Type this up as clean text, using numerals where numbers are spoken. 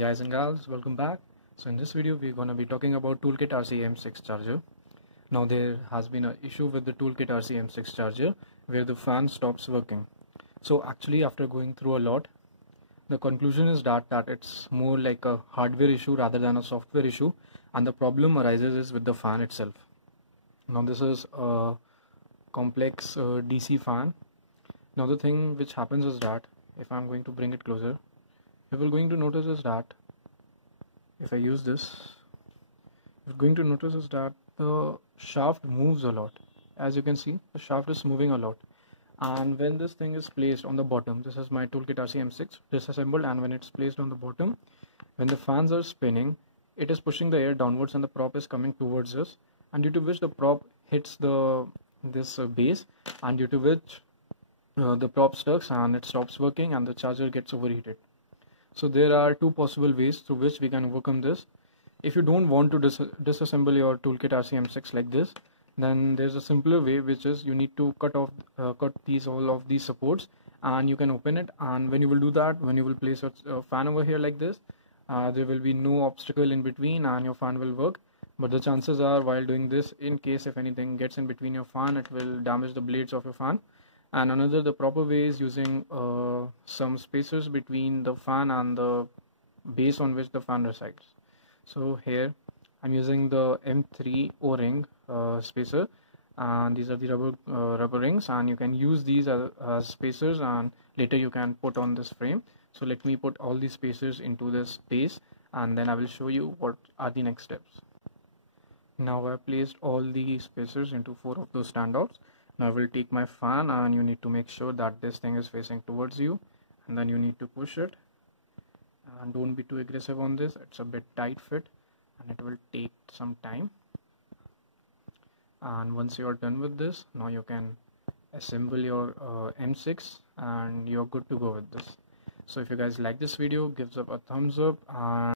guys and gals, welcome back. So in this video we're going to be talking about ToolKitRC M6 charger. Now there has been an issue with the ToolKitRC M6 charger where the fan stops working. So actually after going through a lot, the conclusion is that it's more like a hardware issue rather than a software issue, and the problem arises is with the fan itself. Now this is a complex DC fan. Now the thing which happens is that if I'm going to bring it closer, you're going to notice is that if I use this, you're going to notice is that the shaft moves a lot. As you can see, the shaft is moving a lot, and when this thing is placed on the bottom, this is my ToolKitRC M6 disassembled, and when it's placed on the bottom, when the fans are spinning, it is pushing the air downwards and the prop is coming towards us, and due to which the prop hits this base, and due to which the prop stucks and it stops working and the charger gets overheated. So there are two possible ways through which we can overcome this. If you don't want to disassemble your ToolKitRC M6 like this, then there's a simpler way, which is you need to cut all of these supports, and you can open it. And when you will do that, when you will place a fan over here like this, there will be no obstacle in between and your fan will work. But the chances are, while doing this, in case if anything gets in between your fan, it will damage the blades of your fan. And the proper way is using some spacers between the fan and the base on which the fan resides. So here I'm using the M3 O-ring spacer, and these are the rubber rings, and you can use these as spacers, and later you can put on this frame. So let me put all these spacers into this base, and then I will show you what are the next steps. Now I've placed all the spacers into 4 of those standoffs. Now I will take my fan, and you need to make sure that this thing is facing towards you, and then you need to push it, and don't be too aggressive on this. It's a bit tight fit and it will take some time. And once you're done with this, now you can assemble your M6 and you're good to go with this. So if you guys like this video, give us a thumbs up, and